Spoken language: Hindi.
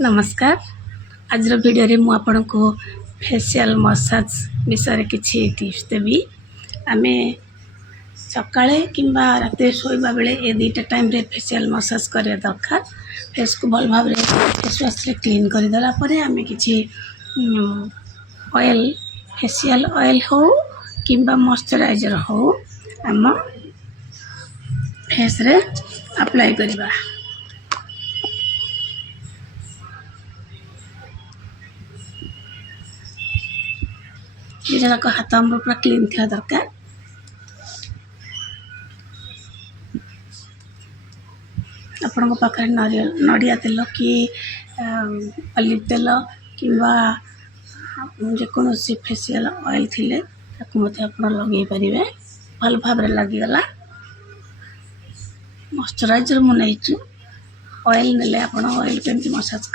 नमस्कार। आज वीडियो रे मु आपन को फेशियल मसाज विषय किसी टिप्स देवी। आमे सकाळे किंबा राते सोइबा बेले ए दुईटा टाइम रे फेशियल मसाज करे दरकार। फेस को भल भाव रे फेस वाश रे क्लीन कर देला परे आमे किछि ऑयल फेशियल ऑयल हो किंबा मॉइस्चराइजर हो आम फेस रे अप्लाई करबा। ये जगह हाथ आम पूरा क्लीन थिया दरकार। आपण पाखे नड़िया तेल कि ऑलिव तेल किंबा जेकोसी फेशियल ऑयल थिले ताकू मते आपण लगे परिबे। भल भाव रे लागिगला। मॉइस्चराइजर मु नैछु ऑयल नेले आपण ऑयल केमती मसाज